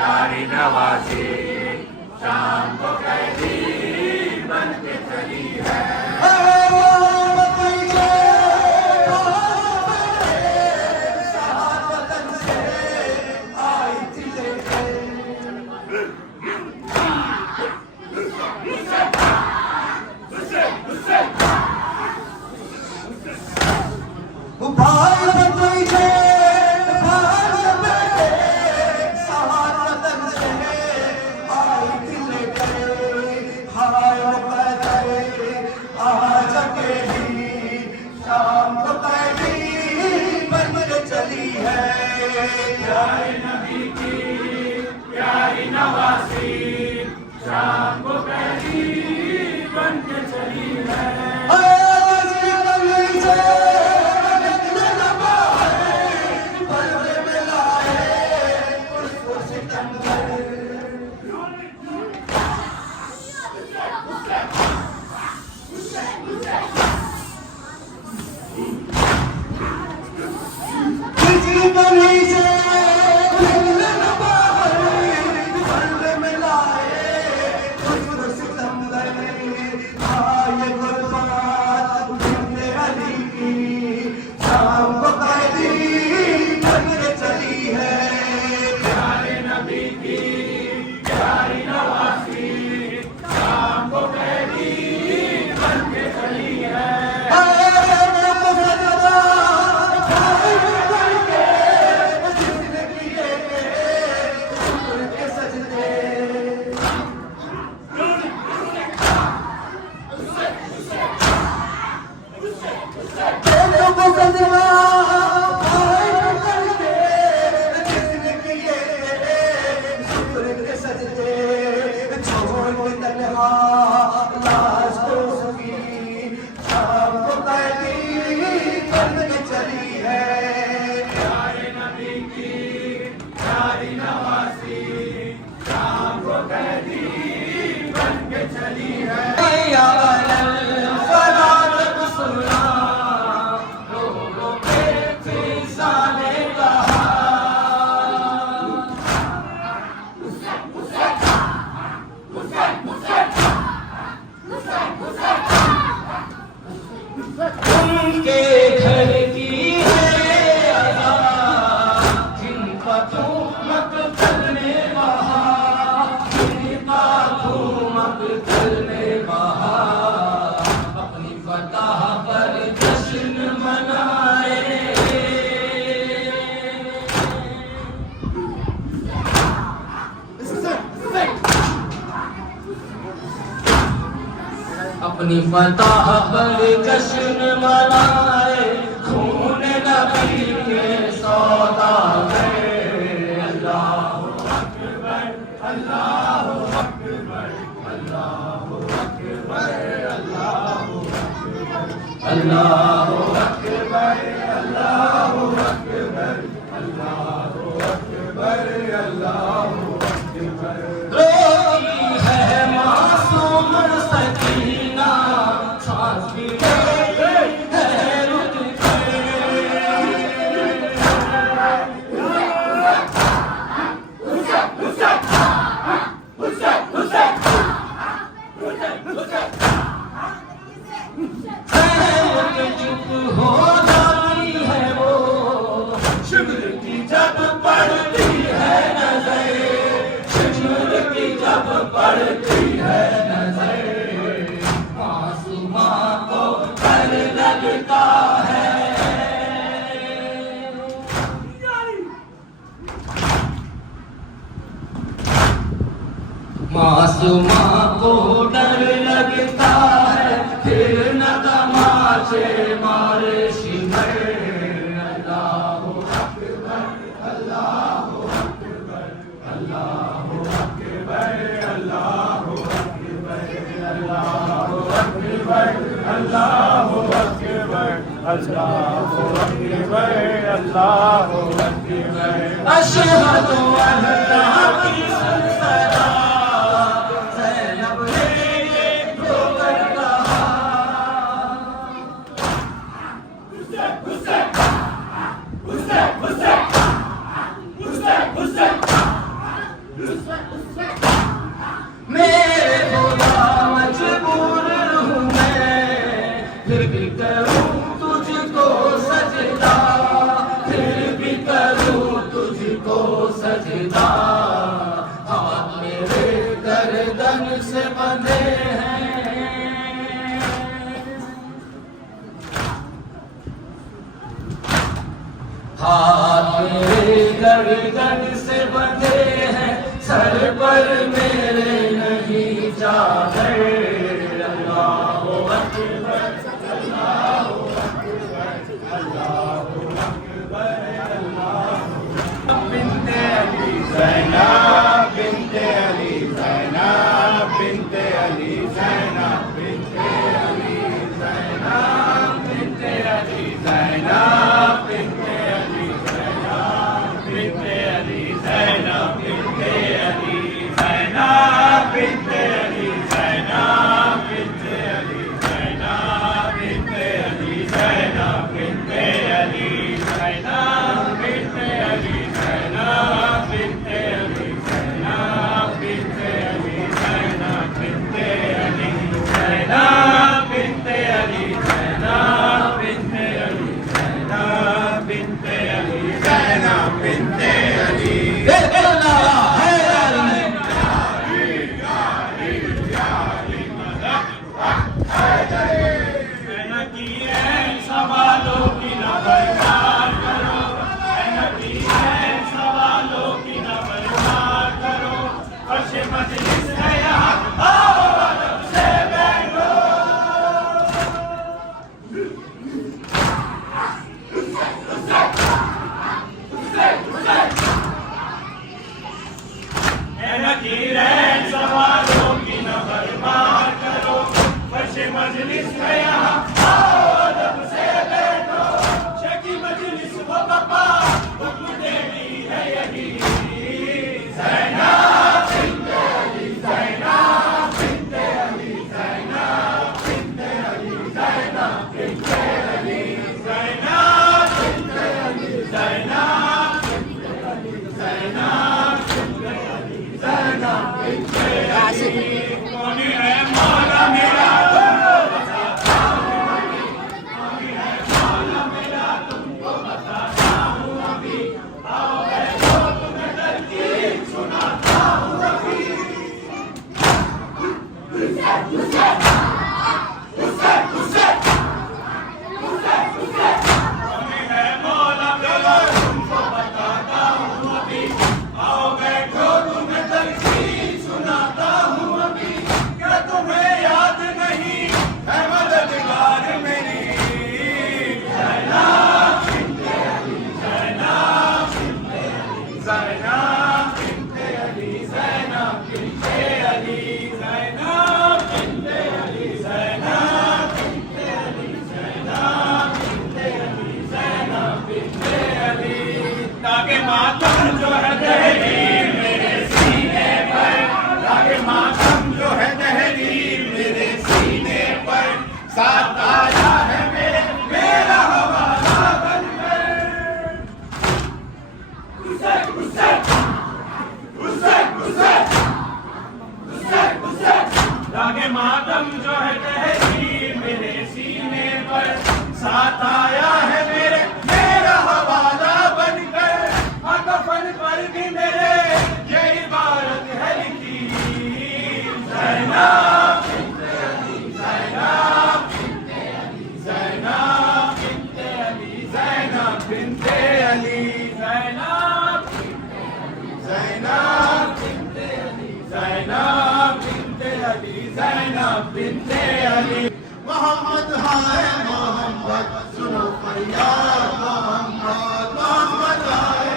प्यारी नवाज़ी शाम को कैदी बन के चली है। प्यारे नबी की प्यारी नवाज़ी शाम को कैदी बन के चली है। अपनी फतह पर जश्न मनाए, खून नबी के सौदागर। अल्लाहु अकबर, अल्लाहु अकबर, अल्लाहु अकबर, अल्लाहु अकबर, अल्लाहु अकबर, अल्लाहु अकबर, अल्लाहु अकबर, अल्लाहु अकबर। रोती है मासूम सकीना, सांस भी है रुक चुप हो जाती है वो आसमां को डर लगता है, फिर न तमाचे मारे शिमर। अल्लाहु अकबर, अल्लाहु अकबर, अल्लाहु अकबर, अल्लाहु अकबर, अल्लाहु अकबर, अल्लाहु अकबर, अल्लाहु अकबर, अल्लाहु अकबर। अशहदु अल्लाह की सदा, ज़ैनब ने ये ठोकर कहा। मेरे खुदा मजबूर हूँ मैं, फिर भी करूँ तुझको सजदा, फिर भी करूँ तुझको सजदा। हाथ मेरे गर्दन से बंधे हैं, हाथ मेरे गर्दन से बंधे हैं, सर पर मेरे नहीं चादर। अल्लाहु अकबर, अल्लाहु अकबर, अल्लाहु अकबर, अल्लाहु। बिन्ते अली ज़ैनब, बिन्ते अली ज़ैनब, बिन्ते अली ज़ैनब, बिन्ते अली ज़ैनब, बिन्ते अली ज़ैनब, बिन्ते अली ज़ैनब, बिन्ते अली ज़ैनब, बिन्ते अली ज़ैनब, बिन्ते अली ज़ैनब। अली मोहम्मद हाय मोहम्मद सुनो फरियाद मोहम्मद मोहम्मद हाय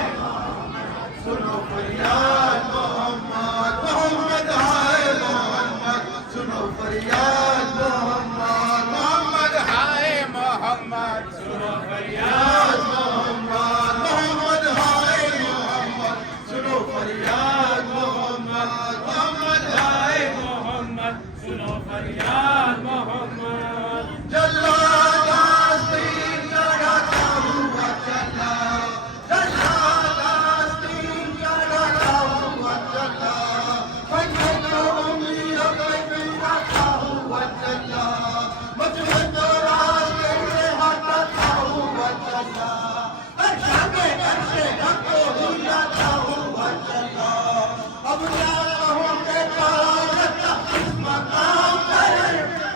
सुनो फरियाद मोहम्मद मोहम्मद हाय मोहम्मद सुनो फरियाद मोहम्मद मोहम्मद हाय मोहम्मद सुनो फरियाद मोहम्मद मोहम्मद हाय मोहम्मद सुनो फरियाद मोहम्मद मोहम्मद हाय मोहम्मद सुनो फरियाद मोहम्मद जल्ला दास्तीन चढ़ाता हुआ चला जल्ला दास्तीन चढ़ाता हुआ चला पंजों उंगलियों पे पिराता हुआ चला मजबूत रास्ते से हटाता हुआ चला अरशे अरशे ढको हिलाता हुआ चला अब क्या कहूँ के पालता इस मकाम पर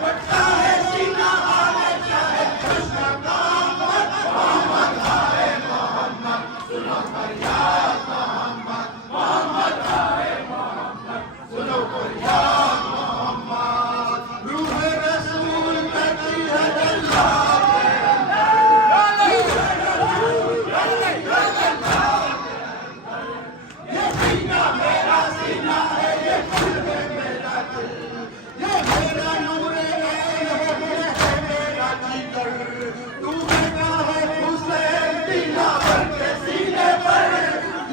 पटता है सीना आगे चाहे कृष्ण काम पर मोहम्मद हाय मोहम्मद सुनो फरियाद मोहम्मद मोहम्मद हाय मोहम्मद सुनो फरियाद मोहम्मद रूह रसूल कहती है अल्लाह ये सीना मेरा सीना है ये दिल है मेरा दिल ये मेरा नूर है मेरा जिगर तू मेरा है हुसैन दिलावर के सीने पर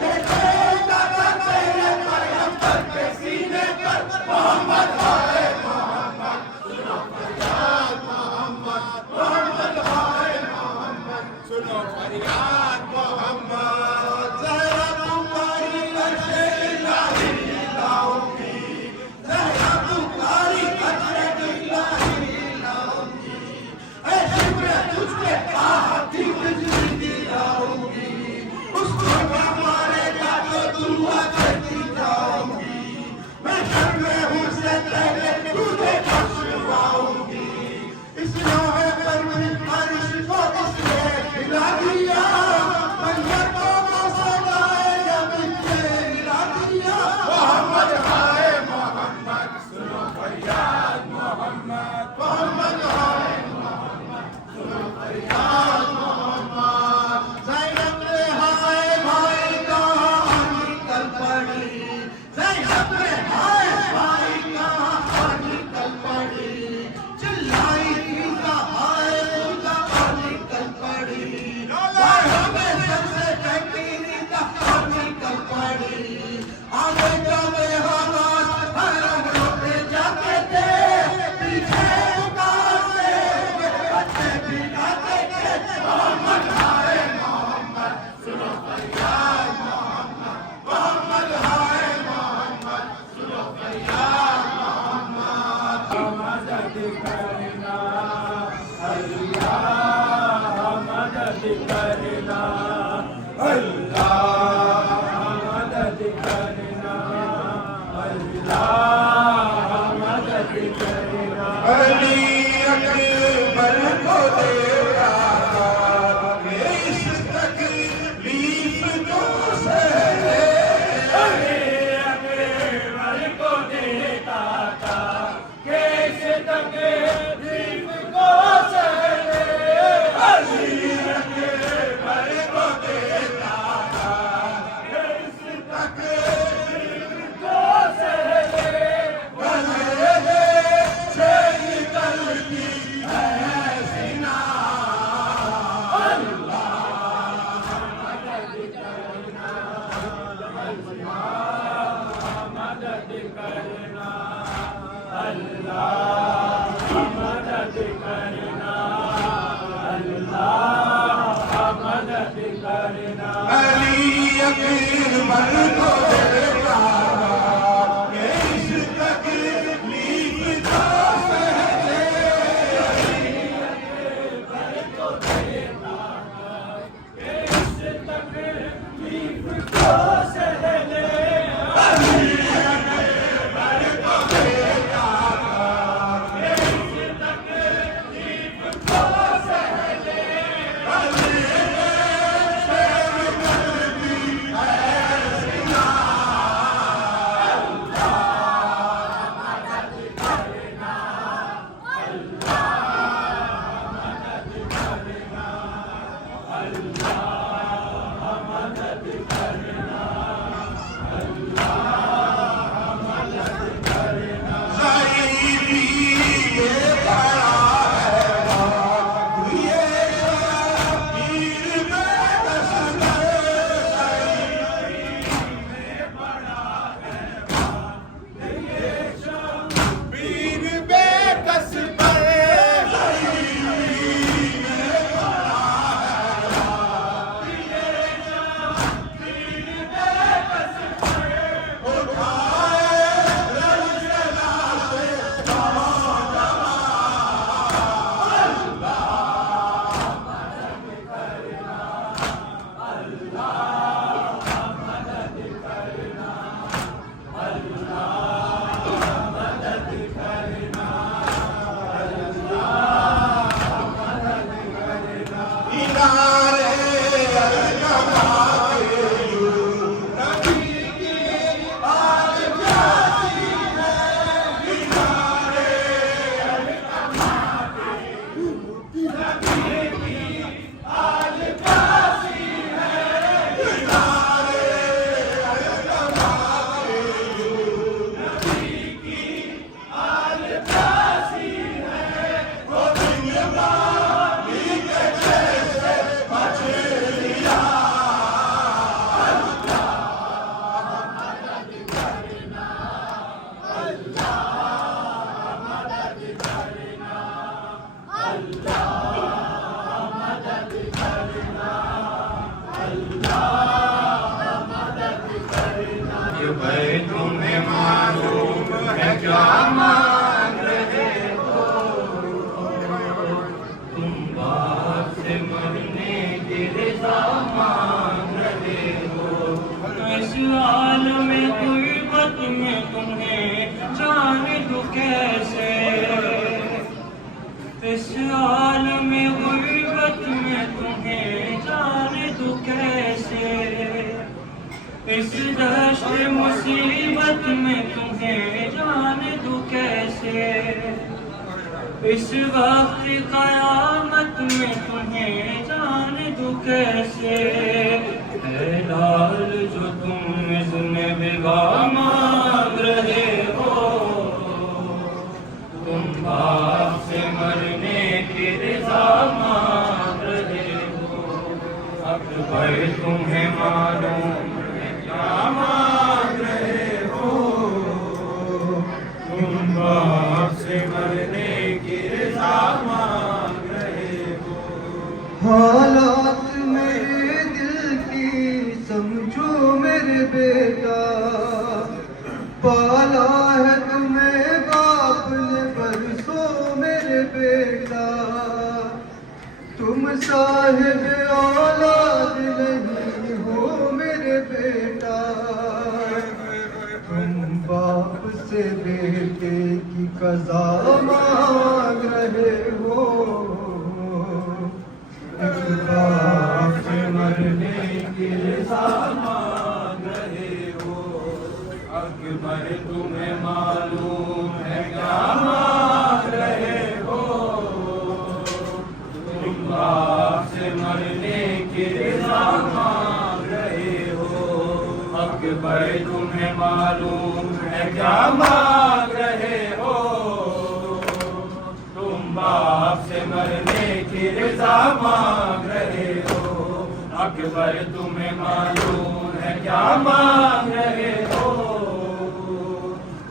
ये तेरा तेरे पैगंबर के सीने पर मोहम्मद हाय मोहम्मद सुनो फरियाद मोहम्मद मोहम्मद हाय मोहम्मद सुनो फरियाद मोहम्मद ज़हरा तुम्हारी अर्शे इलाही लाऊंगी ज़हरा तुम्हारी अर्शे इलाही लाऊंगी ऐ शिब्र तुझके आती बिजली गिराऊंगी उसको मारेगा तो दुआ करती जाऊंगी मैं घर में हूँ से पहले तुझे बख्शवाऊंगी इस लोहे पर मैं अर्श को इसलिए हिला दिया मंजर को सजाए जब इसे हिला दिया मोहम्मद हाय मोहम्मद सुनो फरियाद मोहम्मद मोहम्मद हाय मोहम्मद सुनो फरियाद मोहम्मद ज़ैनब ने हाय भाई कहाँ निकल पड़ी ज़ैनब ने हाय भाई कहाँ निकल पड़ी चिल्लाई उनका हाय उनका निकल पड़ी हमें सबसे टंकी का निकल पड़ी आगे जावे हालात हरम रोते जाते थे पीछे उतारते बच्चे भी गाते थे मोहम्मद हाय मोहम्मद सुनो फरियाद मोहम्मद मोहम्मद हाय मोहम्मद सुनो फरियाद मोहम्मद मदद करना अल्लाह मदद करना अल्लाह मदद करना अल्लाह मदद करना अली अकबर को तेरा इस तकलीफ को सहे अरे अकबर को देता था कैसे तकलीफ को सहे अली अकबर भाई तुम्हें मालूम है क्या मांग रहे हो, तुम बाप से मरने की रज़ा मांग रहे हो। इस हाल में गुर्बत में तुम्हें जाने दो कैसे, इस हाल में गुर्बत में तुम्हें जाने दो कैसे, इस दश्त मुसीबत में तुम्हें जाने दूं कैसे, इस वक्त क़यामत में तुम्हें जाने दूं कैसे। है लाल जो तुम इसमें बिगा मांग रहे हो, तुम बाप से मरने की रज़ा मांग रहे हो। अकबर तुम्हें मालूम मांग रहे हो, तुम बाप से मरने की रज़ा मांग रहे हो। हालात मेरे दिल की समझो मेरे बेटा, पाला है तुम्हें बाप ने बरसों मेरे बेटा, तुम साहिब औलाद नहीं हो मेरे बेटा, तुम बाप से बेटे की क़ज़ा मांग रहे हो, एक बाप से मरने की रज़ा मांग रहे हो। अकबर तुम्हें मालूम है क्या मांग रहे हो, तुम बाप से मरने की रज़ा मांग रहे हो। अकबर तुम्हें मालूम है क्या मांग रहे हो, तुम बाप से मरने की रज़ा मांग रहे हो। अकबर तुम्हें मालूम है क्या मांग रहे हो,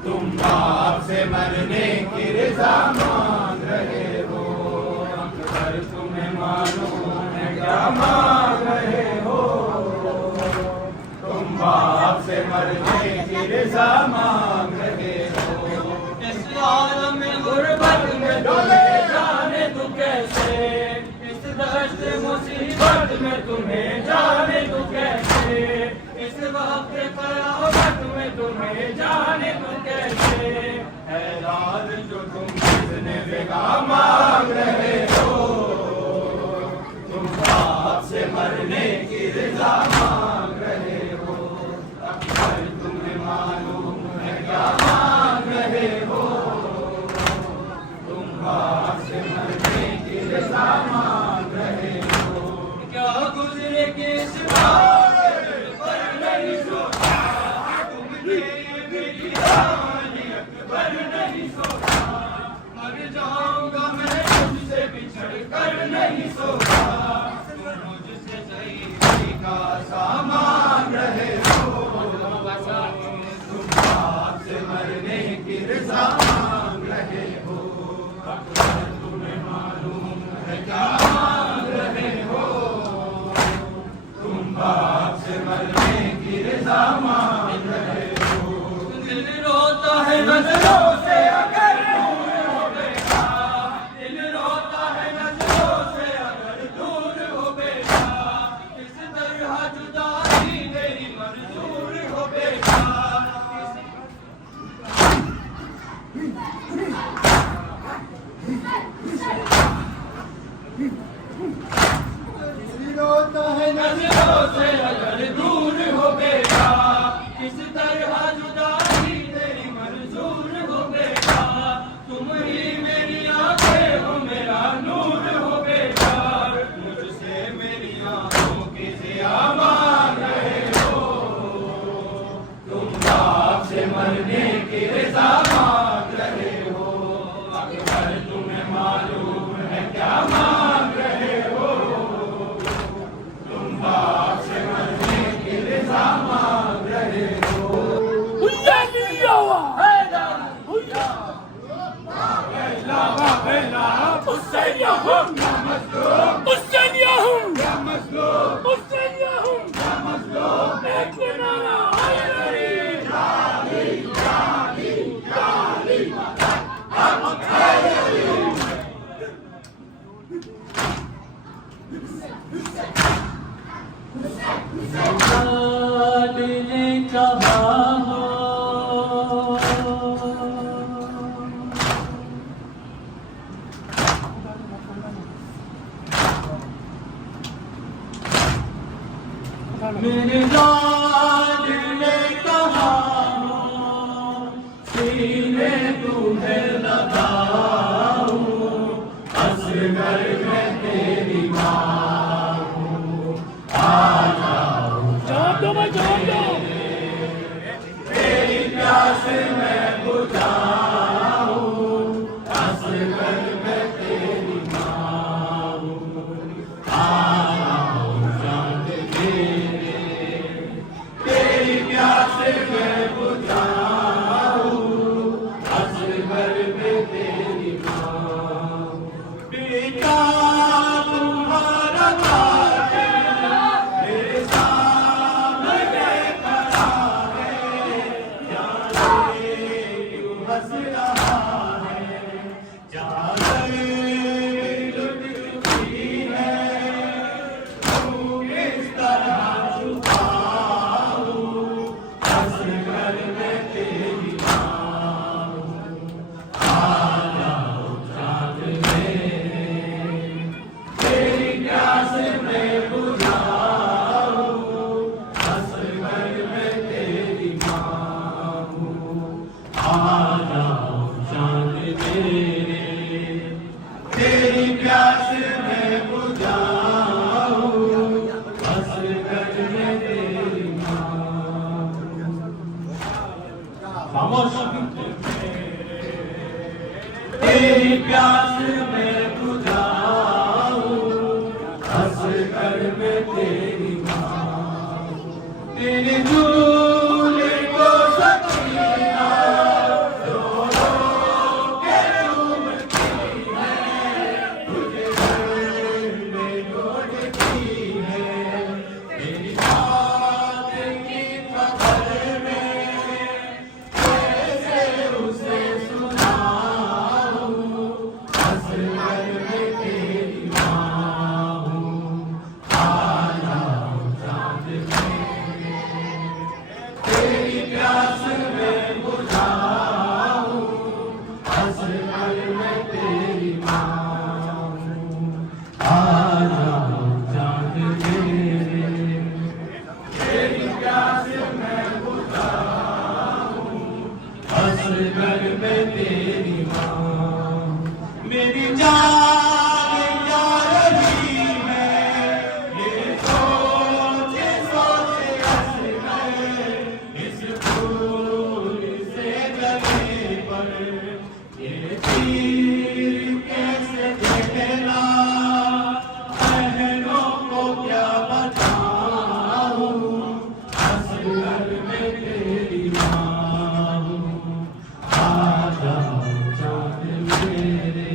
तुम बाप से मरने की रज़ा मांग रहे हो। अकबर तुम्हें मालूम है क्या मांग रहे हो, तुम बाप से मरने की रज़ा मांग रहे हो। इस आलम में गुर्बत में तुम्हें जाने दूं कैसे, इस दश्त मुसीबत में तुम्हें जाने दूं कैसे, इस वक्त क़यामत में तुम्हें जाने दूं कैसे। है लाल जो तुम किसने बेगा मांग रहे हो, तुम बाप से मरने की रज़ा मांग रहे हो। अकबर तुम्हें मालूम है क्या मांग रहे हो, तुम बाप से मरने की रज़ा मांग रहे हो। क्या रोता है नजरों से अगर दूर हो बेटा, किस तरह जुदाई तेरी मंजूर हो बेटा। तुम ही मेरी आंखें हो, मेरा नूर हो बेटा। मुझसे मेरी आंखों की ज़िया मांग रहे हो, तुम बाप से मरने की रज़ा मांग रहे हो। अकबर तुम्हें मालूम है क्या मांग रहे हो, तुम बाप से मरने की रज़ा मांग रहे हो। दिल कहा हो मेरे लाल ने कहा हो, सीने तुम्हें लगाऊं, असगर में तेरी माँ हूँ। आ जाओ तेरी प्यास मैं बुझाऊं, असगर में तेरी माँ हूँ। आ जाओ चांद मेरे, तेरी प्यास मैं बुझाऊं, असगर में तेरी माँ हूँ। बेटा तुम्हारा कातिल मेरे सामने खड़ा है, जाने क्यों हंस रहा है, जाने लुट चुकी है, तू किस तरह छुपाऊं, असगर में तेरी माँ हूँ। आ जाओ चाँद मेरे, तेरी प्यास मैं बुझाऊं, असगर में तेरी माँ हूँ। आ जाओ चाँद मेरे, तेरी प्यास मैं बुझाऊं, असगर में तेरी माँ हूँ। खामोश। तेरी प्यास मैं बुझाऊं, असगर में तेरी माँ हूँ। तेरे दूल्हे को सकीना रो रो के चूमती है, तुझे घर में लौटती है, तेरी बात की खबर में कैसे उसे सुनाऊं, असगर में तेरी माँ हूँ। आ जाओ चाँद मेरे, तेरी प्यास मैं बुझाऊं, असगर में तेरी माँ हूँ। आ जाओ चाँद मेरे, तेरी प्यास मैं बुझाऊं, असगर में तेरी माँ हूँ। मेरी जान जा रही है, ये सोचे सोचे असगर, इस फूल से गले पर ये तीर कैसे झेला, बहनों को क्या बताऊं, असगर में तेरी माँ हूँ। आ जाओ चाँद मेरे,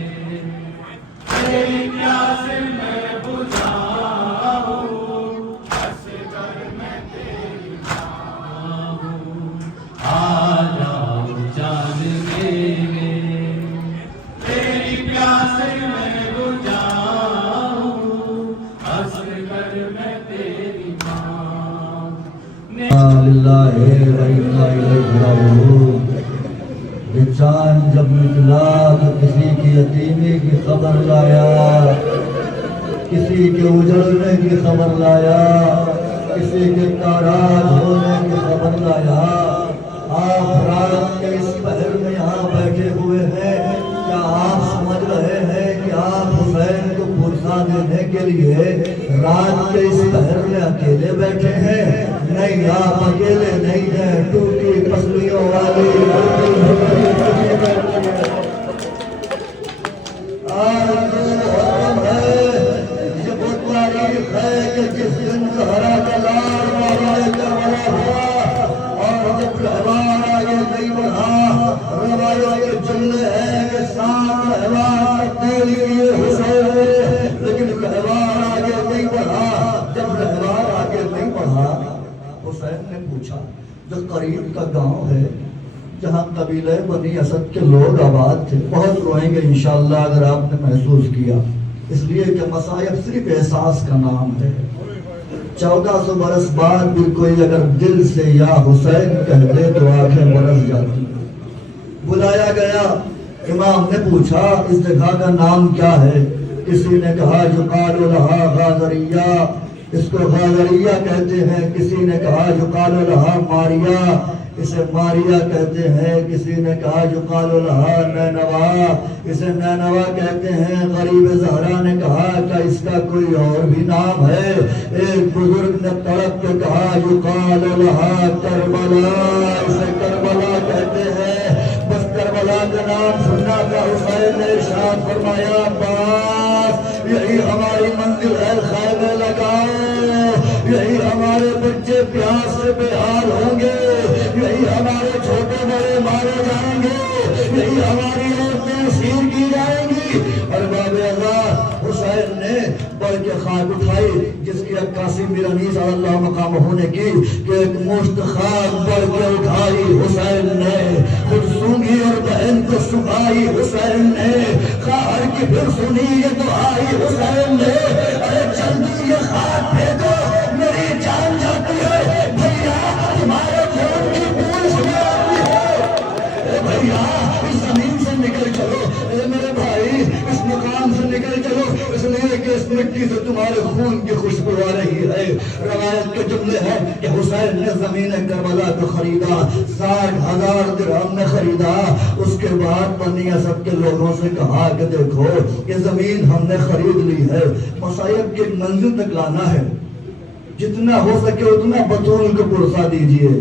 तेरी प्यास मैं बुझाऊं, असगर में तेरी माँ हूँ। आ जाओ चाँद मेरे, तेरी प्यास मैं बुझाऊं, असगर में तेरी माँ हूँ। ये चांद जब निकला तो किसी की यतीमी की खबर लाया, किसी के उजड़ने की खबर लाया, किसी के नाराज होने की खबर लाया। आप रात के इस पहर में यहाँ बैठे हुए हैं, क्या आप समझ रहे हैं कि आप हुसैन को पुरसा देने के लिए रात के इस पहर में अकेले बैठे हैं? नहीं, आप अकेले नहीं हैं, टूटी पसलियों वाली है कि जिस दिन सहरा का लाल वाले करबला हुआ और जब रहमान आगे नहीं बढ़ा, रवायत के जुमले हैं कि साथ रहमान तब्दील किए हुसैन ने, लेकिन रहमान आगे नहीं बढ़ा। जब रहमान आगे नहीं बढ़ा, हुसैन ने पूछा, जो करीब का गांव है जहाँ कबीले बनी असद के लोग आबाद थे, बहुत रोएंगे इंशाअल्लाह अगर आपने महसूस किया, इसलिए कि मसायब सिर्फ एहसास का नाम है। 1400 बरस बाद भी कोई अगर दिल से या हुसैन कह दे तो आंखें बरस जाती। बुलाया गया, इमाम ने पूछा इस जगह का नाम क्या है? किसी ने कहा युकालु लहा गाजरिया, इसको गाजरिया कहते हैं। किसी ने कहा युकालु लहा मारिया, इसे मारिया कहते हैं। किसी ने कहा युकालु लहा नैनवा, इसे नैनवा कहते हैं। गरीब ज़हरा ने कहा क्या इसका कोई और भी नाम है? एक बुजुर्ग ने तड़प के कहा युकालु लहा करबला, इसे करबला कहते हैं। बस करबला का नाम सुनना था। हुसैन ने इरशाद फरमाया बस यही हमारी मंजिल है, खैमे लगाओ, यही हमारे बच्चे प्यास से बेहाल होंगे, यही हमारे छोटे बड़े मारे जाएंगे, यही हमारी औरतें सीर की जाएंगी। और बाबे अल्लाह हुसैन ने बढ़ के खाक उठाई, जिसकी 81 मिरानी सल्लल्लाहु मकाम होने की कि एक मुश्त खाक बढ़ के उठाई हुसैन ने, खुद सूंघी और बहन को सुखाई हुसैन ने, खार की फिर सुनी ये दुआई हुसैन ने। अरे जल्दी ये खाक फेंको, मेरी जान जाती है भैया, तुम्हारे खून की बूंद सुनी आती है। भैया इस जमीन से निकल चलो, मेरे भाई इस मकान से निकल चलो, इसलिए कि इस मिट्टी से तुम्हारे खून की खुशबू आ रही है। रवायत के जुमले हैं कि हुसैन ने जमीन करबला को खरीदा, 60,000 दिरहम में खरीदा। उसके बाद बनी असद के लोगों से कहा कि देखो ये जमीन हमने खरीद ली है, मसायब की मंजिल तक लाना है, जितना हो सके उतना बतूल को पुरसा दीजिए।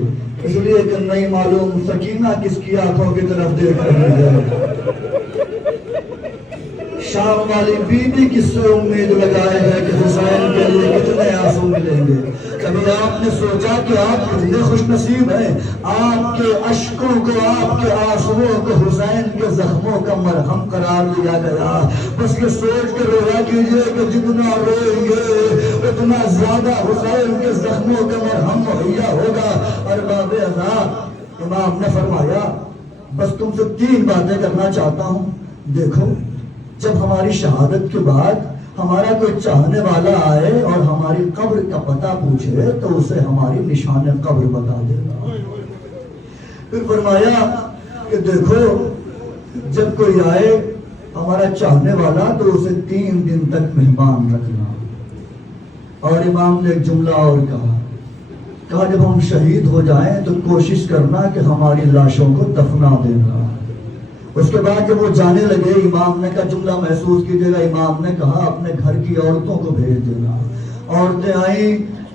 इसलिए कि नहीं मालूम सकीना किसकी आंखों की तरफ देख रही है। शाम वाली बीबी किससे उम्मीद लगाए है कि हुसैन के लिए कितने आंसू मिलेंगे। कभी आपने सोचा कि आप कितने खुशनसीब हैं, आपके अश्कों को, आपके आंसुओं को हुसैन के जख्मों का मरहम करार दिया गया। बस ये सोच कर रोया कीजिए कि जितना रोएंगे उतना ज्यादा हुसैन के जख्मों का मरहम मुहैया होगा। और बाबे अज़ा इमाम ने फरमाया बस तुमसे 3 बातें करना चाहता हूँ। देखो, जब हमारी शहादत के बाद हमारा कोई चाहने वाला आए और हमारी कब्र का पता पूछे तो उसे हमारी निशान कब्र बता देना। फिर फरमाया कि देखो, जब कोई आए हमारा चाहने वाला तो उसे 3 दिन तक मेहमान रखना। और इमाम ने एक जुमला और कहा जब हम शहीद हो जाएं तो कोशिश करना कि हमारी लाशों को दफना देना। उसके बाद जब वो जाने लगे, इमाम ने का जुमला महसूस कीजिएगा, इमाम ने कहा अपने घर की औरतों को भेज देना। औरतें आई,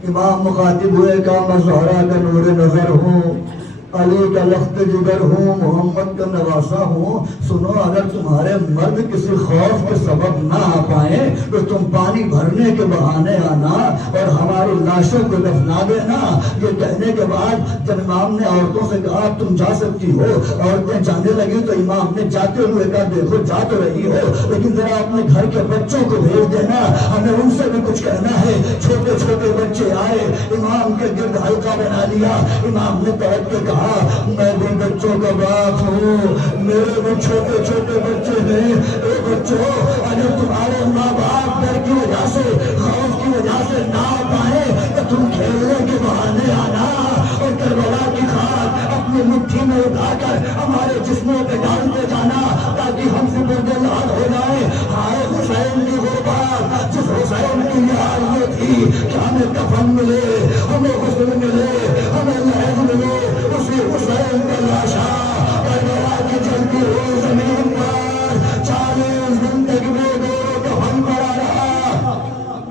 इमाम मुखातिब हुए का मैं ज़हरा का नूर नजर हूँ, अली का लख्त जिगर हूँ, मोहम्मद का नवासा हूँ। सुनो, अगर तुम्हारे मर्द किसी खौफ के सबब ना आ पाए तो तुम पानी भरने के बहाने आना और हमारी लाशों को दफना देना। ये कहने के बाद जब इमाम ने औरतों से कहा तुम जा सकती हो, औरतें जाने लगी तो इमाम ने जाते हुए कहा देखो जा तो रही हो, लेकिन जरा अपने घर के बच्चों को भेज देना, हमें उनसे भी कुछ कहना है। छोटे छोटे बच्चे आए, इमाम के गिर्द हल्का बना लिया। इमाम ने तड़प के कहा मैं भी बच्चों का बाप हूँ, मेरे भी छोटे छोटे बच्चे हैं। बच्चों, अगर तुम्हारे माँ बाप डर की वजह से, खौफ की वजह से ना आ पाए तो तुम खेलने के बहाने आना और करबला की खाक अपनी मुट्ठी में उठाकर हमारे जिस्मों पे डालते जाना ताकि हम सुपुर्द-ए-लाल हो जाए। हाय हुसैन की गुर्बत, जिस हुसैन थी कि हमें कफन मिले, हमें हुस्न मिले, हमें लहज मिले। उसी हुसैन का लाशा करबला की जलती हुई जमीन पर 40 दिन तक वो कफन पड़ा रहा।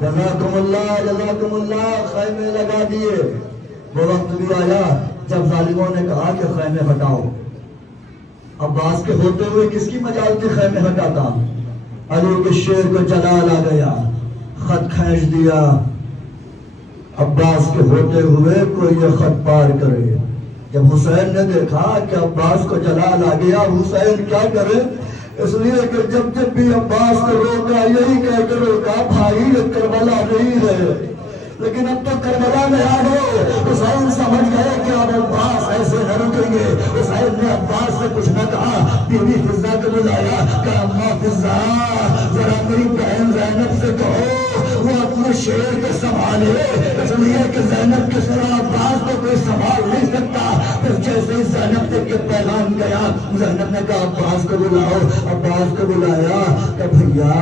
जज़ाकुमुल्लाह खैमे लगा दिए। वो वक्त भी आया जब जालिमों ने कहा कि खैमे हटाओ। अब्बास के होते हुए किसकी मजाल थी खैमे हटाता? अली के शेर को जलाल आ गया, खत खींच दिया। अब्बास के होते हुए कोई ये खत पार करे। जब हुसैन ने देखा कि अब्बास को जलाल आ गया, हुसैन क्या करे? इसलिए कि जब जब भी अब्बास को रोका यही कहकर रोका, भाई ये करबला नहीं है। लेकिन अब तो करबला में आ गए। हुसैन समझ गए कि अब अब्बास ऐसे न रुकेंगे। हुसैन ने अब्बास से कुछ न कहा, बीवी फिजा को बुलाया कि अम्मा फिजा, जरा मेरी बहन जैनब से कहो वो अपने शेर को संभाले, इसलिए कि जैनब के सिवा अब्बास को कोई संभाल नहीं सकता। फिर जैसे ही जैनब तक के पैगाम गया, जैनब ने कहा अब्बास को बुलाओ। अब्बास को बुलाया कि भैया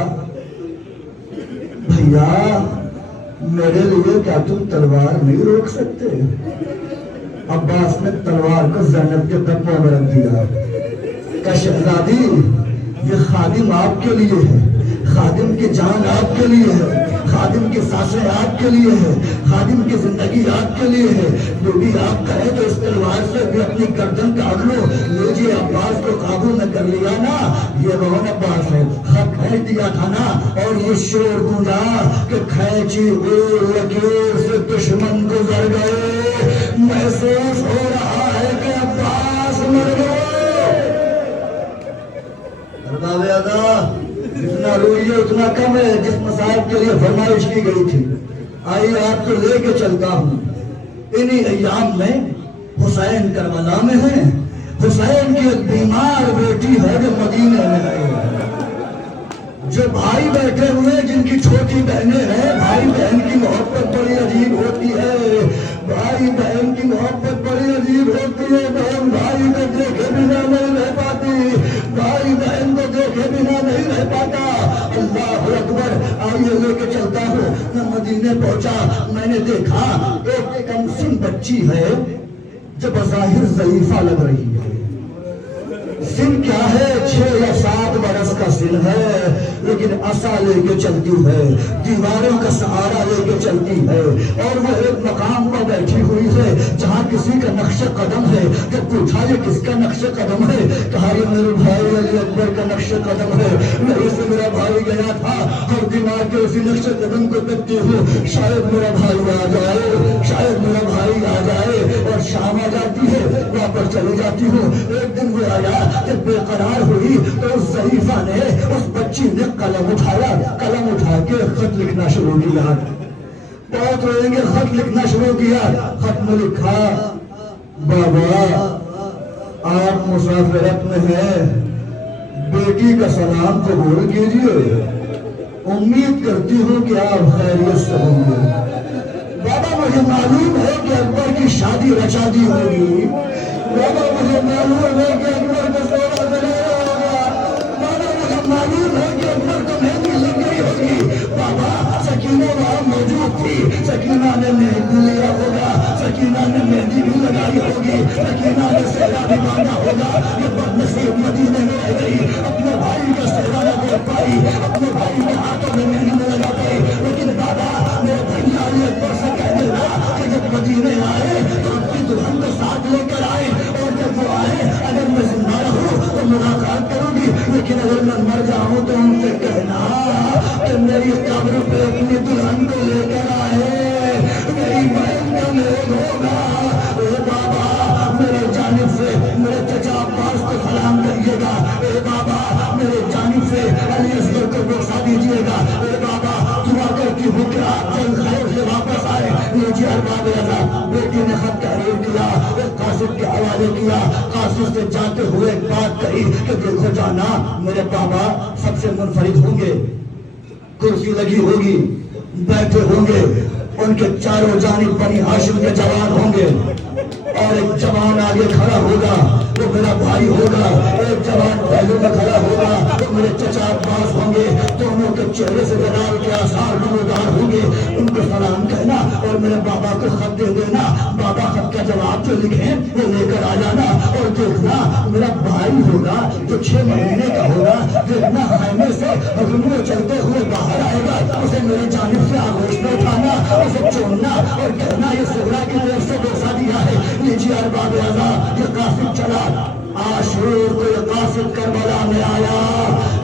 मेरे लिए क्या तुम तलवार नहीं रोक सकते? अब्बास ने तलवार को जैनब के कदमों में रख दिया। का शहजादी, ये खादिम आपके लिए है, खादिम की जान आपके लिए है, खादिम की सांसें आपके लिए है, खादिम की जिंदगी आपके लिए है। जो भी आप कहे तो इस तलवार से भी अपनी गर्दन काट लो। लीजिए, अब्बास को काबू में कर लिया ना, ये रोहन अब्बास है। खत खींच दिया था ना, और ये शोर गूंजा कि खींची हुई लकीर से दुश्मन गुजर गए। महसूस हो रहा है कि अब्बास मर गए। जितना रोइए उतना कम है, जिस मसाहब के लिए फरमाइश की गई थी। आइए आपको लेके चलता हूँ। इन्हीं अय्याम में हुसैन करबला में है। हुसैन की एक बीमार बेटी है जो मदीने में है। जो भाई बैठे हुए जिनकी छोटी बहनें हैं, भाई बहन की मोहब्बत बड़ी अजीब होती है। भाई बहन की मोहब्बत बड़ी अजीब होती है। बहन भाई को देखे बिना नहीं रह पाती, भाई बहन को देखे बिना नहीं रह पाता। अल्लाह अकबर। आइए लेके चलता हूँ। मैं मदीने पहुंचा, मैंने देखा एक कमसिन बच्ची है जो बज़ाहिर ज़ईफ़ा लग रही है। सिन क्या है, 6 या 7 बरस का सिन है, लेकिन असा लेके चलती है, दीवारों का सहारा लेके चलती है। और वो एक मकाम पर बैठी हुई है जहाँ किसी का नक्श कदम है। जब पूछा ये किसका नक्श कदम है, कहा ये मेरे भाई अली अकबर का नक्श कदम है। मेरे से मेरा भाई गया था और दिमाग के उसी नक्श कदम को देखती हूँ, शायद मेरा भाई आ जाए, शायद मेरा भाई आ जाए। और शाम आ जाती है, वापस चली जाती हूँ। एक दिन वो आया, जब बेकरार हुई तो उस ज़ईफ़ा ने, उस बच्ची ने कलम उठाया, कलम उठा के खत लिखना शुरू किया। बहुत रोएंगे, खत लिखना शुरू किया। खत में लिखा, बाबा आप मुसाफिरत में हैं, बेटी का सलाम कबूल कीजिए, उम्मीद करती हूँ कि आप खैरियत से होंगे। बाबा मुझे मालूम है कि अकबर की शादी रचा दी होगी। बाबा मुझे मालूम है कि अकबर को सोना दिलाया होगा। बाबा मुझे मालूम है कि अकबर को मेहंदी लग गई होगी। बाबा सकीना वहाँ मौजूद थी, सकीना ने मेहंदी लिया होगा, सकीना ने मेहंदी भी लगाई होगी, सकीना ने सेहरा भी बांधा होगा। ये बदनसीब मदीने में रह गई, अपने भाई का सेहरा न देख पाई, अपने भाई के हाथों में मेहंदी न लगा पाई। लेकिन बाबा मेरे भैया अली अकबर से कह देना कि जब मदीने आए तो अपनी दुल्हन को साथ लेकर आए, और जब वो आए अगर मैं जिंदा रहूं तो मुलाकात करूंगी, लेकिन अगर मैं मर जाऊं तो उनसे कहना कि मेरी कब्र पे अपनी दुल्हन को लेकर आए, मेरी बहन का मेल होगा। बाबा मेरे जानिब से मेरे चचा अब्बास को सलाम करिएगा। बाबा मेरे जानिब से अली असगर को बख्शा दीजिएगा। बाबा दुआ करती हूँ कि आप जल्द खैर से वापस आए। लीजिए अरबाब अज़ा, बेटी ने खत तहरीर किया, कासिद के हवाले किया। कासिद से जाते हुए एक बात कही कि देखो जाना, मेरे बाबा सबसे मुनफरिद होंगे, कुर्सी लगी होगी, बैठे होंगे, उनके चारों जानिब बनी हाशिम के जवान होंगे, और एक जवान आगे खड़ा होगा, वो मेरा भाई होगा। एक जवान पहले में खड़ा होगा, वो मेरे चचा अब्बास होंगे। दोनों के चेहरे से जलाल के आसार नमूदार होंगे। उनको सलाम कहना और मेरे बाबा को खत दे देना। बाबा खत का जवाब जो लिखे वो लेकर आ जाना और देखना मेरा भाई होगा जो 6 महीने का होगा, जो इतना खाने से घूमने चलते हुए बाहर आएगा, उसे मेरी जानिब से आगोश में उठाना, उसे छोड़ना और कहना ये सुगरा की तरफ से डोसा दिया है, लीजिए अरबाब आज़ा। ये काफिर चला आशूर को, ये काफिर करबला में आया।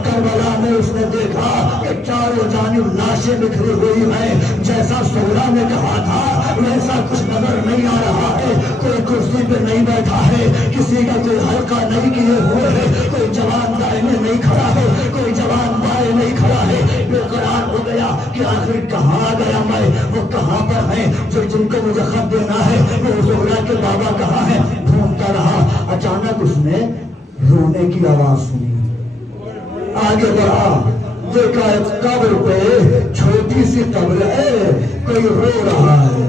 करबला में उसने देखा कि चारों जानिब लाशें बिखरी हुई हैं। जैसा सुगरा ने कहा था वैसा कुछ नजर नहीं आ रहा है। कोई कुर्सी पे नहीं बैठा है, किसी का कोई हल्का नहीं किए हुए है, कोई जवान दाएं नहीं खड़ा है, कोई जवान बाएं नहीं खड़ा है। बेकरार हो गया कि आखिर कहाँ गया मैं, वो कहाँ पर है जो जिनको मुझे खत देना है, वो सुगरा के बाबा कहाँ है। ढूंढता रहा, अचानक उसने रोने की आवाज सुनी। आगे बढ़ा, देखा एक कब्र पे छोटी सी कब्र है, कोई रो रहा है,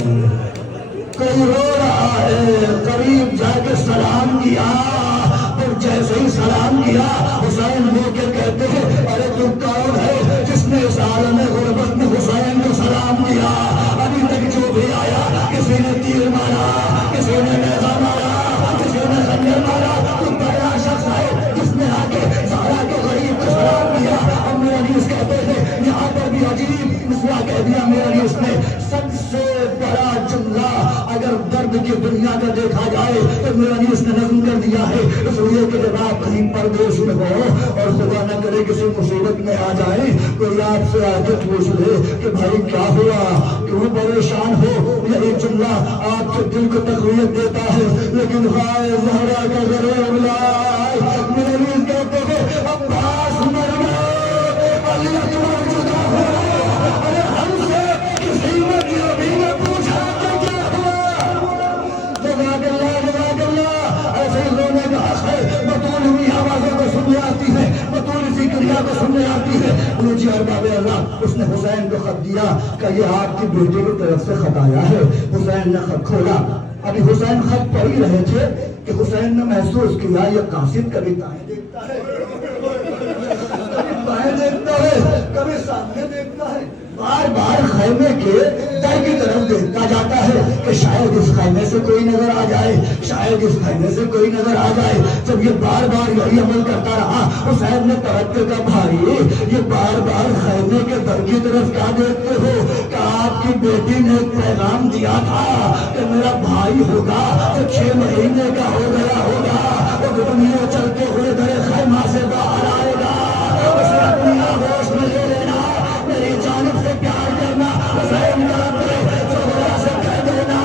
कोई रो रहा है। करीब जाके सलाम किया और जैसे ही सलाम किया हुसैन मुंह के कहते हैं अरे तू कौन है जिसने इस आलम गुर्बत में हुसैन को सलाम किया। अभी तक जो भी आया किसी ने तीर मारा, किसी ने नेज़ा मारा, किसी ने खंजर मारा, तू पहला शख्स है जिसने आके ज़हरा के गरीब को सलाम किया। अब मेरा न्यूज़ कहते हैं यहाँ पर भी अजीब मिसरा कह दिया मेरा न्यूज़ ने। सबसे बड़ा जुमला अगर दर्द की दुनिया का देखा जाए तो मेरा न्यूज़ ने नज़म कर दिया है। इसलिए कि जब आप कहीं परदेश में हो और खुदा न करे किसी मुसीबत में आ जाए, कोई आपसे आके पूछ ले कि भाई क्या हुआ, क्यों परेशान हो, यही जुमला आपके दिल को तकलीफ देता है। लेकिन हाय ज़हरा का ज़रूर मेरे न्यूज़ कहते हैं अब्बास मर गए, अली अकबर जुदा हो। अरे हमसे किसी ने भी न पूछा कि क्या हुआ। जज़ाकल्लाह ऐसे ही रोने का हक है। बतूल हुई आवाज़ों को सुनने आती है, बतूल सी क्रिया को सुनने आती है। लीजिए अरबाब अल्लाह, उसने हुसैन को खत दिया कि ये आपकी बेटी की तरफ से खत आया है। हुसैन ने खत खोला, अभी हुसैन खत पढ़ ही रहे थे कि हुसैन ने महसूस किया ये कासिद कभी दाएं देखता है, कभी बाएं देखता है, कभी सामने देखता है, बार बार खैमे के दर की तरफ देखता जाता है कि शायद इस खैमे से कोई नजर आ जाए, शायद इस खैमे से कोई नजर आ जाए। जब ये बार बार यही अमल करता रहा, हुसैन ने तवज्जो का भाई ये बार बार खैमे के दर की तरफ क्या देखते हो कि आपकी बेटी ने एक पैगाम दिया था कि मेरा भाई होगा जो 6 महीने का हो गया होगा, वो दुनिया चलते हुए दर खैमा से बाहर आएगा, उसे अपनी आगोश में ले लेना, मेरी जानिब से प्यार करना। हुसैन का ज़हरा से कह देना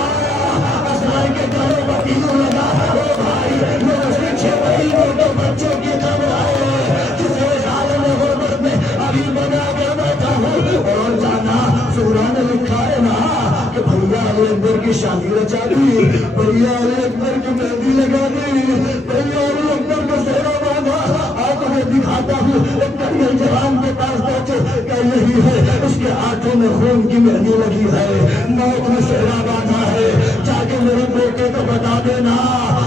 असराय के गले पर तीर लगा, ओ भाई ये उसके 6 महीनों के बच्चों की खबर है जिसे आलम गुर्बत में अभी बना के बैठा हूँ। और जाना सूरा ने लिखा है ना कि भैया अली अकबर की शादी रचा दी, भैया अली अकबर की मेहंदी लगा दी, भैया अली अकबर को सेहरा बांधा। आप तुम्हें दिखाता हूँ एक करियल जवान के पास पहुंचे, क्या यही है उसके हाथों में खून की मेहंदी लगी है, मौत में सेहरा बांधा है, जाके मेरे बेटे को बता देना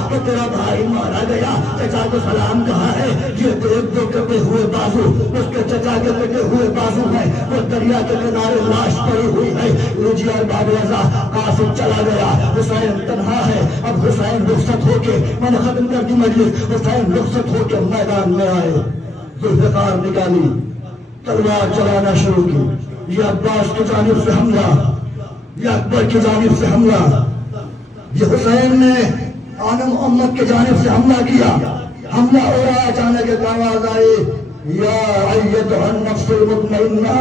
कि तेरा भाई मारा गया। चचा को सलाम कहा है, ये देख दो कटे हुए बाजू, उसके चचा के कटे हुए बाजू है, वो दरिया के किनारे लाश पड़ी हुई है। लीजिए अरबाब आज़ा, कासिम चला गया, हुसैन तन्हा है। अब हुसैन रुखसत होके, मैंने खत्म कर दी मजलिस, हुसैन रुखसत होके मैदान में आए, जुल्फ़िकार निकाली, तलवार चलाना शुरू की। ये अब्बास की जानिब से हमला, ये अकबर की जानिब से हमला, ये हुसैन ने आलम मोहम्मद की जानिब से हमला किया। हमला हो रहा, अचानक एक आवाज आई, या अय्युहन नफ्सुल मुतमइन्ना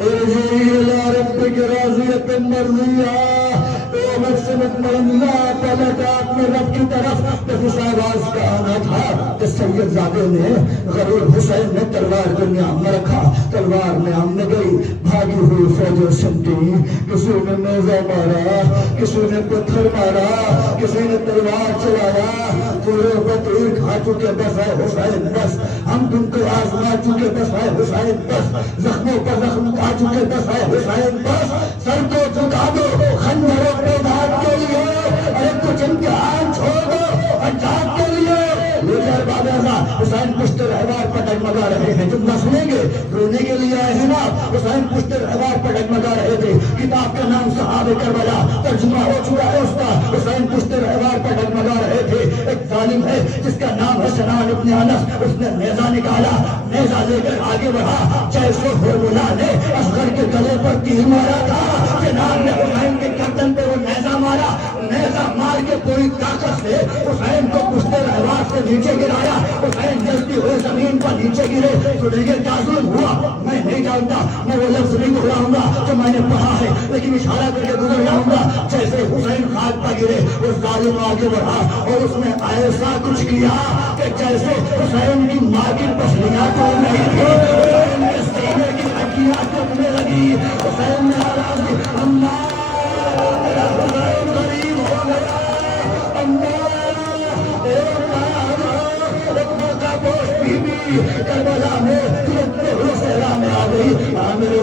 इरजी इला रब्बिक राज़ियतन मर्ज़िया। ओ नफ्स मुतमइन्ना, पलट अपने रब की तरफ। इस आवाज का आना था कि सैयदजादे ने गरीब हुसैन ने तलवार को न्याम में रखा, तलवार न्याम में गई, भागी हुई फौजें सिमटी, किसी ने नेज़ा मारा, किसी ने पत्थर मारा, किसी ने तलवार चलाया। पूरे तीर खा चुके बस है हुसैन बस, हम तुमको आजमा चुके बस है हुसैन बस, जख्मों पर जख्म खा चुके बस है हुसैन बस, सर को झुका दो खंजरों पे दाग के लिए, अरे कुछ इम्तिहान छोड़ दो अजाब के लिए। लेकर बाबा हुसैन पुश्त रहवार पर डगमगा रहे हैं, जुमला सुनेंगे, रोने के लिए आए हैं ना। हुसैन पुश्त रहवार पर डगमगा रहे थे कि आपका नाम सहाबे करबला तर्जुमा हो चुका है उसका। हुसैन पुश्ते रहवार पर डगमगा रहे थे। एक जालिम है जिसका नाम है सनान इब्न अनस, उसने नेजा निकाला, नेजा लेकर आगे बढ़ा, जैसे फॉर्मूला ने असगर के गले पर तीर मारा था, जनाब ने हुसैन के गर्दन पे वो नेजा मारा, नेजा मार के पूरी ताकत से हुसैन को पुश्ते रहवार से नीचे गिराया। हुसैन जलती हुए जमीन पर नीचे गिरे। तो देखिए क्या जुल्म हुआ मैं नहीं जानता, मैं वो लफ्ज नहीं दोहराऊंगा जो मैंने पढ़ा है, लेकिन इशारा करके गुजर जाऊंगा। जैसे हुसैन खाक पर गिरे, वो जालिम आगे बढ़ा और उसने ऐसा कुछ किया कि जैसे हुसैन की माँ की पसलियां तो नहीं थी, हुसैन के सीने की हड्डियां टूटने लगी। हुसैन ने आवाज दी, अम्मा मेरा हुसैन गरीब हो गया, अम्मा करबला में तुरंत हुसैन में आ गई। मेरे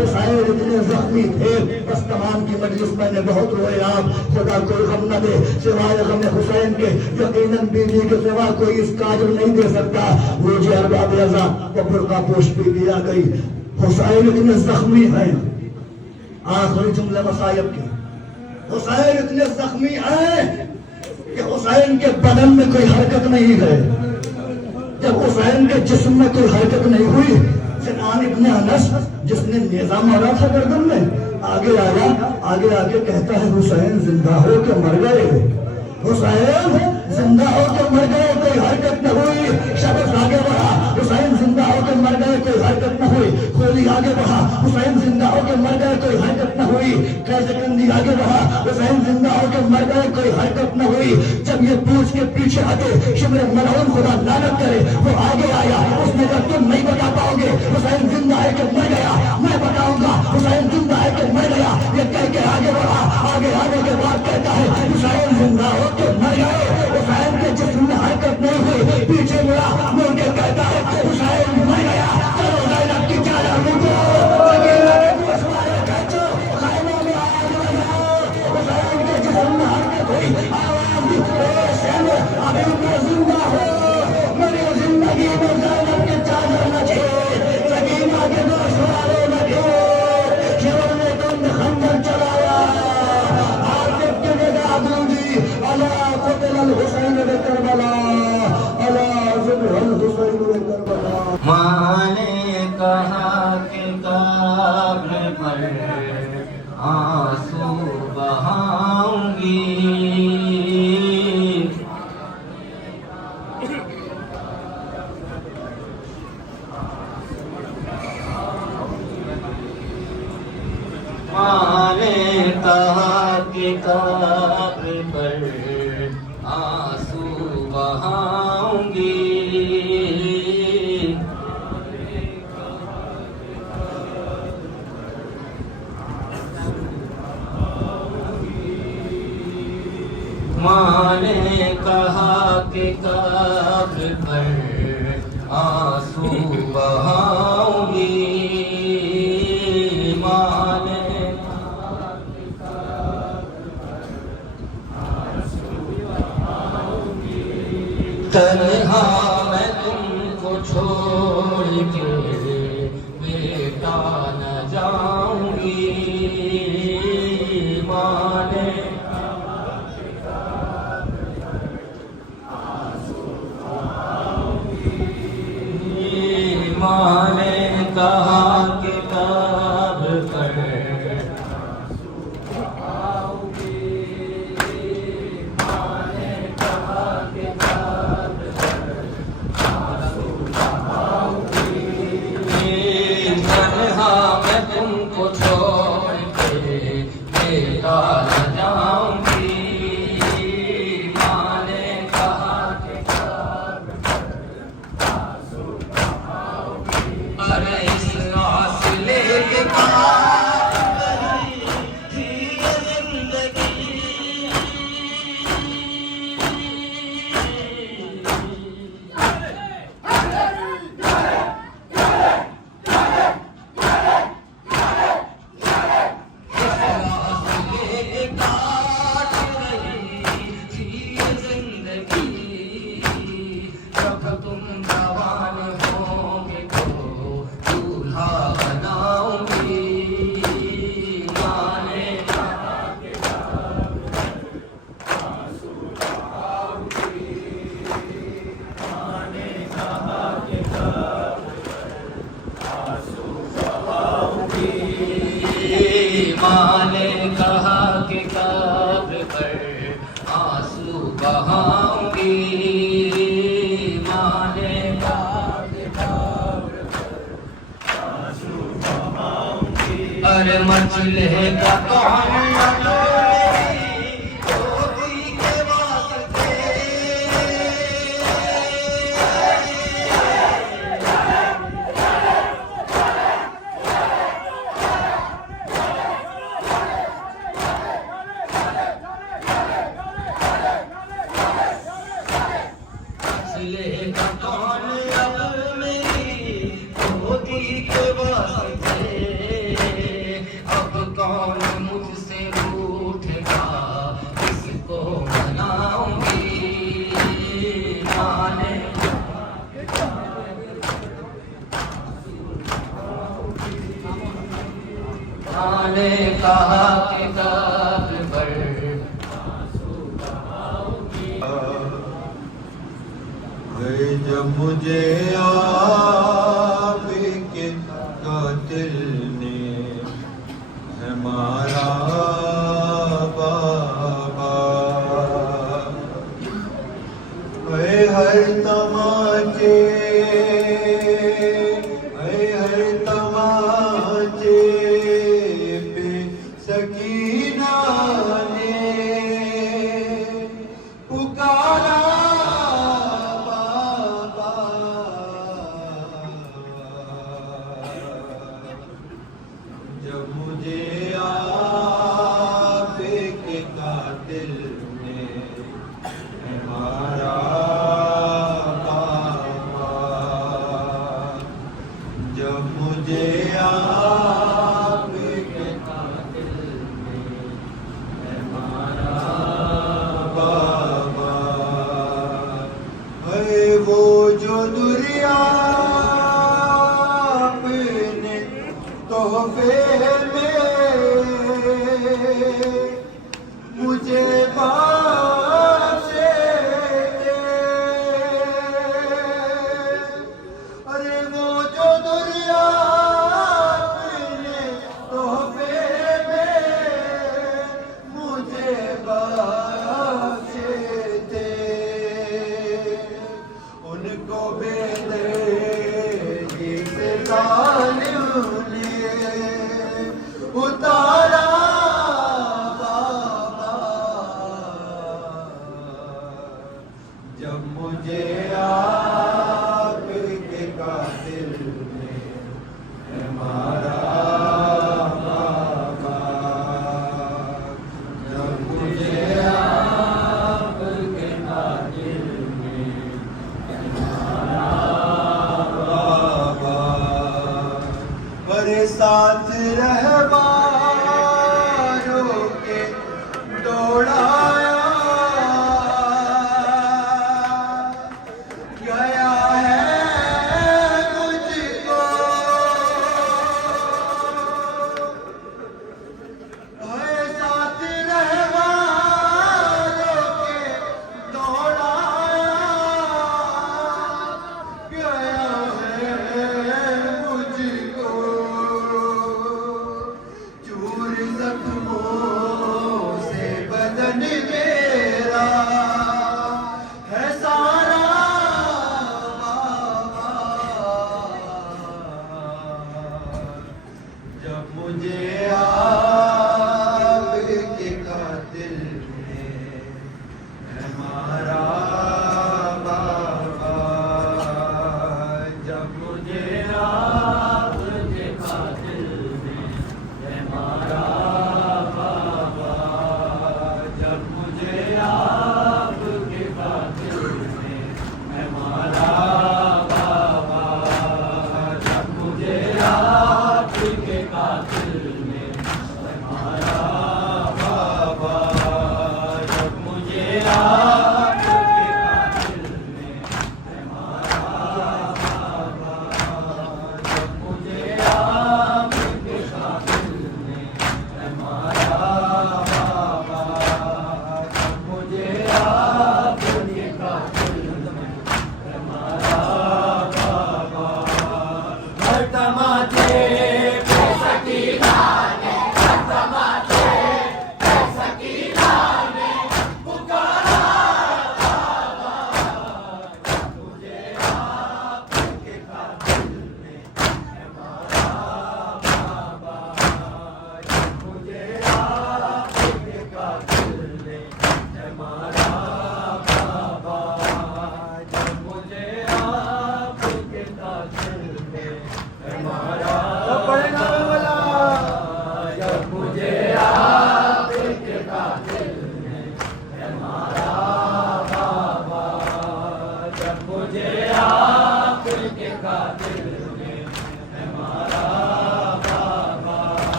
हुसैन इतने जख्मी थे, बस तमाम की मजलिस मैंने बहुत रोए। आप खुदा कोई गम न दे सिवाय गम हुसैन के, यकीनन बीवी के सिवा कोई इस काजल नहीं दे सकता। मुझे अरबाब रजा वो बुर्का पोश भी दिया गई। हुसैन इतने जख्मी हैं, आखिरी जुमला मसायब के, हुसैन इतने जख्मी हैं कि हुसैन के बदन में कोई हरकत नहीं है। जब हुसैन के जिस्म में कोई हरकत नहीं हुई, सिनान इब्न अनस जिसने नेजा मारा था गर्दन में, आगे आया, आगे आके कहता है हुसैन जिंदा हो के मर गए, हुसैन जिंदा हो के मर गए, कोई हरकत न हुई। शब्द आगे बढ़ा, हुसैन जिंदा हो के मर गए, कोई हरकत न हुई। खोली आगे बढ़ा, हुसैन जिंदा हो के मर गए, कोई हरकत न हुई। कैसे कंदी आगे बढ़ा, हुसैन जिंदा हो के मर गए, कोई हरकत न हुई। जब ये पूछ के पीछे हटे, शिमरे मलऊन खुदा लानत करे, वो आगे आया, उसने कहा तुम नहीं बता पाओगे, हुसैन जिंदा है कि मर गया, मैं बताऊंगा, हुसैन जिंदा है कि मर गया। ये कह के आगे बढ़ा, आगे आने के बाद कहता है हुसैन जिंदा हो के मर गए, हुसैन के जिस्म में हरकत नहीं हुई। पीछे मुड़ा, मुड़ के कहता है हुसैन मर गया, चलो ज़ैनब की चादर लूटो, हुसैन के जिस्म में हरकत हुई। आवाज दी, अभी मैं जिंदा हूँ, मेरी जिंदगी में ज़ैनब की चादर न छे, सकीना के दोष वालों न छे, शिवर ने तुम खंजर चलाया, आतिफ की निगाह दूंगी, अला क़ुतिल हुसैन बे करबला, अला ज़ुबहल हुसैन बे करबला। माँ ने कहा कि कब्र पर आंसू बहाऊंगी, माँ ने कहा कि कब्र पर आंसू बहाऊंगी, माँ ने कहा कि कब्र पर आंसू बहाऊंगी, माँ ने तन्हा मैं तुमको छोड़ के बेटा न जाऊंगी, माँ ने माँ ने कहा कि कब्र पर तन्हा मैं तुमको छोड़ के बेटा न जाऊंगी, माँ ने कहा कि अरे इस हौसले के माँ ने कहा कि कब्र पर आंसू बहाऊंगी, माँ ने कहा कि कब्र पर आंसू बहाऊंगी। अरे मचले का कौन लेगा कौन अब मेरी गोदी के वास्ते, अब कौन मुझसे रूठेगा, किसको मनाऊंगी। माने माने कहा कि कब्र पर जब मुझे आपके कातिल ने है मारा बाबा, हर तमाचे पे सकीना ने पुकारा जब मुझे आपके कातिल ने मारा बाबा, जब मुझे आपके कातिल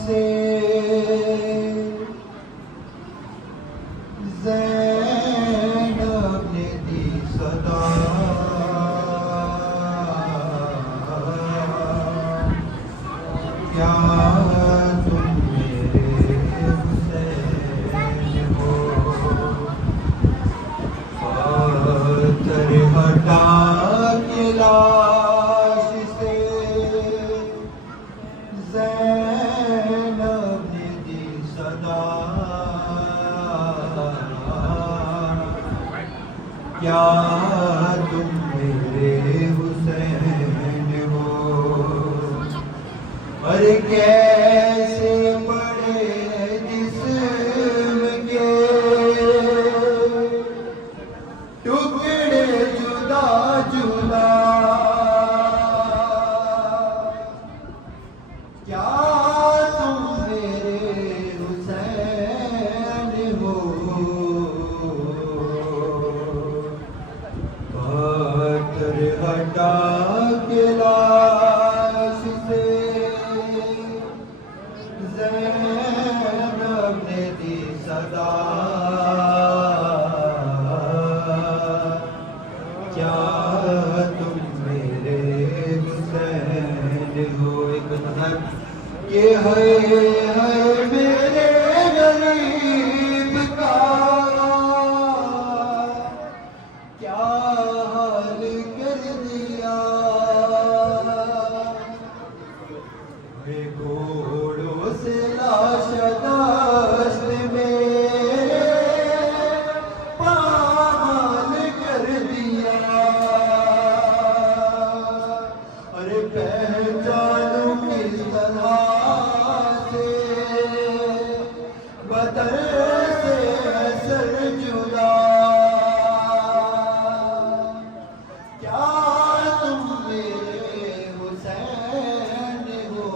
से ज़ैनब ने दी सदा क्या तुम मेरे हुसैन हो फातर हटा के लाश से ज़ैनब ने दी सदा क्या तुम मेरे हुसैन हो अरे कैसे पड़े जिस्म के टुकड़े जुदा जुदा क्या तुम मेरे हुसैन हो पाथर हटा के लाश से ज़ैनब ने दी सदा क्या तुम मेरे हुसैन हो एक नजर ये है मेरे गरीब का क्या हाल कर दिया वे घोड़ों से लाश दाश्त में पामाल कर दिया अरे पहचानूं किस तरह से बदल से सर जुदा क्या तुम मेरे हुसैन हो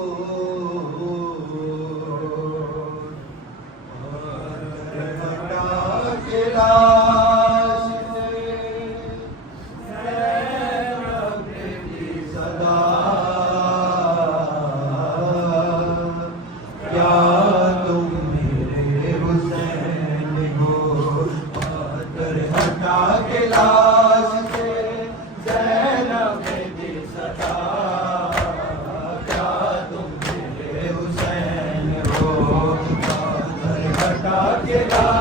हटा के लाश से ज़ैनब ने दी सदा क्या तुम मेरे हुसैन हो पाथर हटा के लाश से ज़ैनब ने दी सदा क्या तुम मेरे हुसैन हो पाथर हटा के लाश